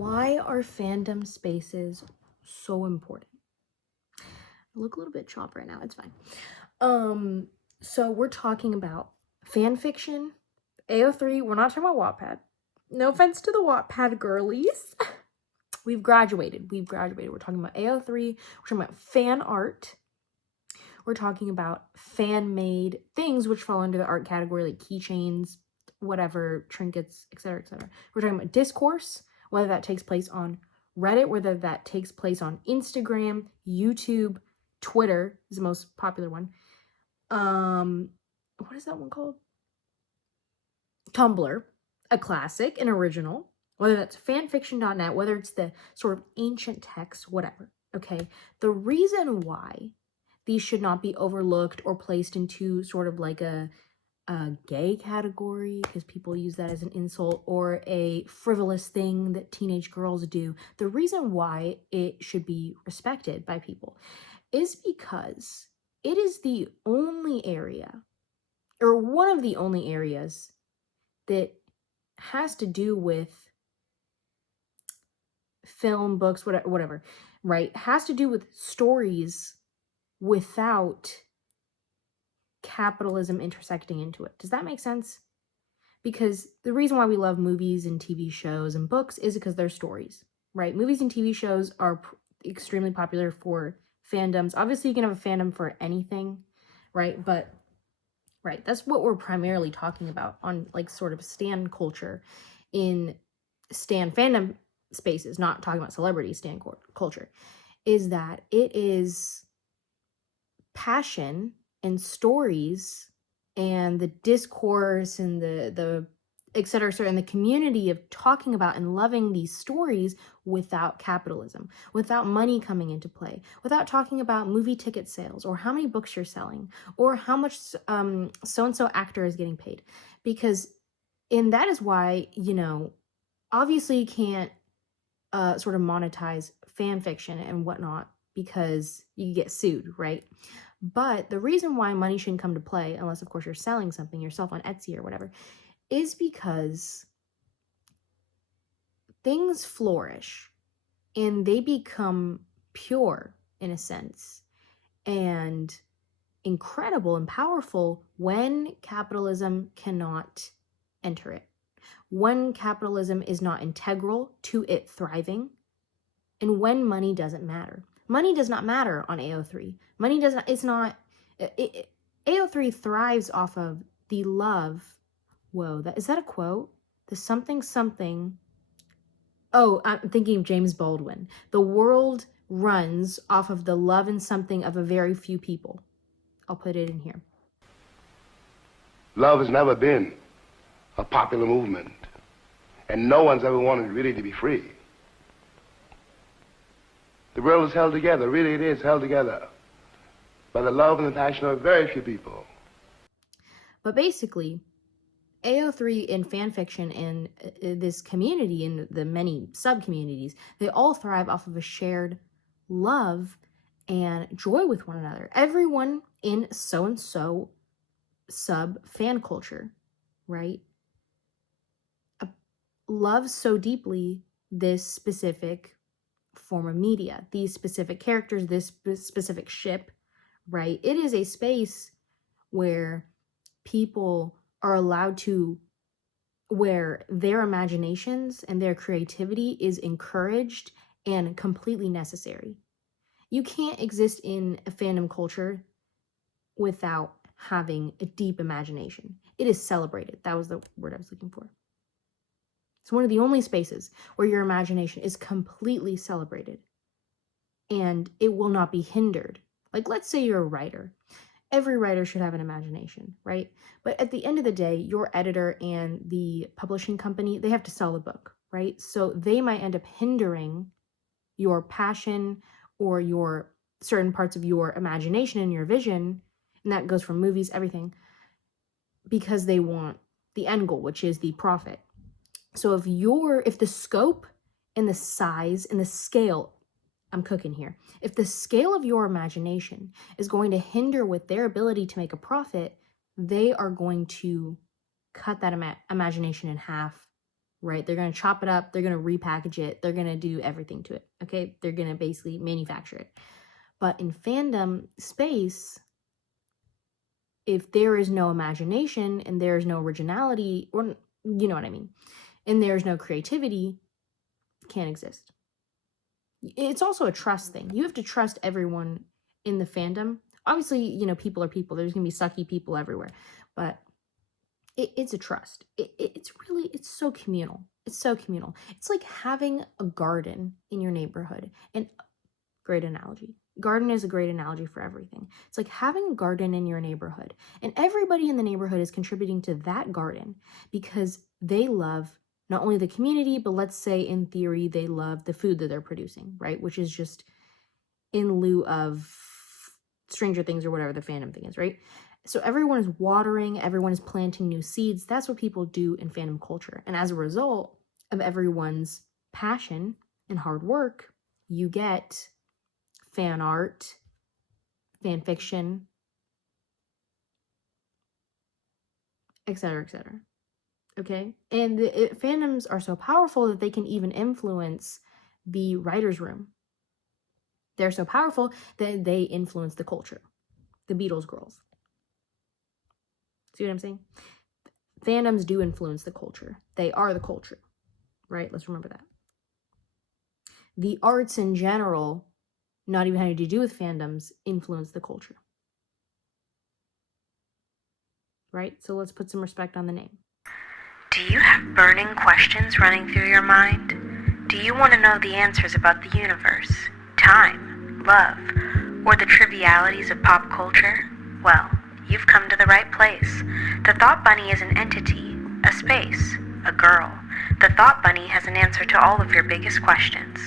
Why are fandom spaces so important? I look a little bit chopped right now. It's fine. So we're talking about fan fiction, AO3. We're not talking about Wattpad. No offense to the Wattpad girlies. We've graduated. We're talking about AO3. We're talking about fan art. We're talking about fan-made things which fall under the art category, like keychains, whatever, trinkets, etc., etc. We're talking about discourse, whether that takes place on Reddit, whether that takes place on Instagram, YouTube, Twitter is the most popular one. What is that one called? Tumblr, a classic, an original, whether that's fanfiction.net, whether it's the sort of ancient text, whatever, okay? The reason why these should not be overlooked or placed into sort of like a gay category, because people use that as an insult, or a frivolous thing that teenage girls do. The reason why it should be respected by people is because it is the only area, or one of the only areas, that has to do with film, books, whatever, right? Has to do with stories without capitalism intersecting into it. Does that make sense? Because the reason why we love movies and TV shows and books is because they're stories, right? Movies and TV shows are extremely popular for fandoms. Obviously, you can have a fandom for anything, right? But, right, that's what we're primarily talking about on, like, sort of stan culture in stan fandom spaces, not talking about celebrity stan culture, is that it is passion and stories and the discourse and the et cetera, and the community of talking about and loving these stories without capitalism, without money coming into play, without talking about movie ticket sales or how many books you're selling or how much so-and-so actor is getting paid. And that is why, obviously you can't sort of monetize fan fiction and whatnot because you get sued, right? But the reason why money shouldn't come to play, unless of course you're selling something yourself on Etsy or whatever, is because things flourish and they become pure in a sense and incredible and powerful when capitalism cannot enter it. When capitalism is not integral to it thriving, and when money doesn't matter. Money does not matter on AO3. Money does not, it's not, AO3 thrives off of the love. Whoa, is that a quote? The something. Oh, I'm thinking of James Baldwin. The world runs off of the love and something of a very few people. I'll put it in here. Love has never been a popular movement, and no one's ever wanted really to be free. The world is held together, really it is held together, by the love and the passion of very few people. But basically, AO3 in fan fiction and this community and the many sub-communities, they all thrive off of a shared love and joy with one another. Everyone in so-and-so sub-fan culture, right, loves so deeply this specific form of media, these specific characters, this specific ship, right? It is a space where people are allowed to, where their imaginations and their creativity is encouraged and completely necessary. You can't exist in a fandom culture without having a deep imagination. It is celebrated. That was the word I was looking for. It's one of the only spaces where your imagination is completely celebrated and it will not be hindered. Like, let's say you're a writer. Every writer should have an imagination, right? But at the end of the day, your editor and the publishing company, they have to sell a book, right? So they might end up hindering your passion or your certain parts of your imagination and your vision, and that goes from movies, everything, because they want the end goal, which is the profit. So if the scope and the size and the scale, I'm cooking here, if the scale of your imagination is going to hinder with their ability to make a profit, they are going to cut that imagination in half right? They're going to chop it up, they're going to repackage it, they're going to do everything to it, okay? They're going to basically manufacture it. But in fandom space, if there is no imagination and there is no originality, or you know what I mean, and there's no creativity, can't exist. It's also a trust thing. You have to trust everyone in the fandom. Obviously, you know, people are people. There's going to be sucky people everywhere. But it's a trust. It's so communal. It's so communal. It's like having a garden in your neighborhood. And great analogy. Garden is a great analogy for everything. It's like having a garden in your neighborhood. And everybody in the neighborhood is contributing to that garden because they love not only the community, but let's say in theory, they love the food that they're producing, right? Which is just in lieu of Stranger Things or whatever the fandom thing is, right? So everyone is watering, everyone is planting new seeds. That's what people do in fandom culture. And as a result of everyone's passion and hard work, you get fan art, fan fiction, etc., etc. Okay? And fandoms are so powerful that they can even influence the writer's room. They're so powerful that they influence the culture. The Beatles girls. See what I'm saying? Fandoms do influence the culture. They are the culture, right? Let's remember that. The arts in general, not even having to do with fandoms, influence the culture. Right? So let's put some respect on the name. Do you have burning questions running through your mind? Do you want to know the answers about the universe, time, love, or the trivialities of pop culture? Well, you've come to the right place. The Thought Bunny is an entity, a space, a girl. The Thought Bunny has an answer to all of your biggest questions.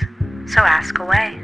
So ask away.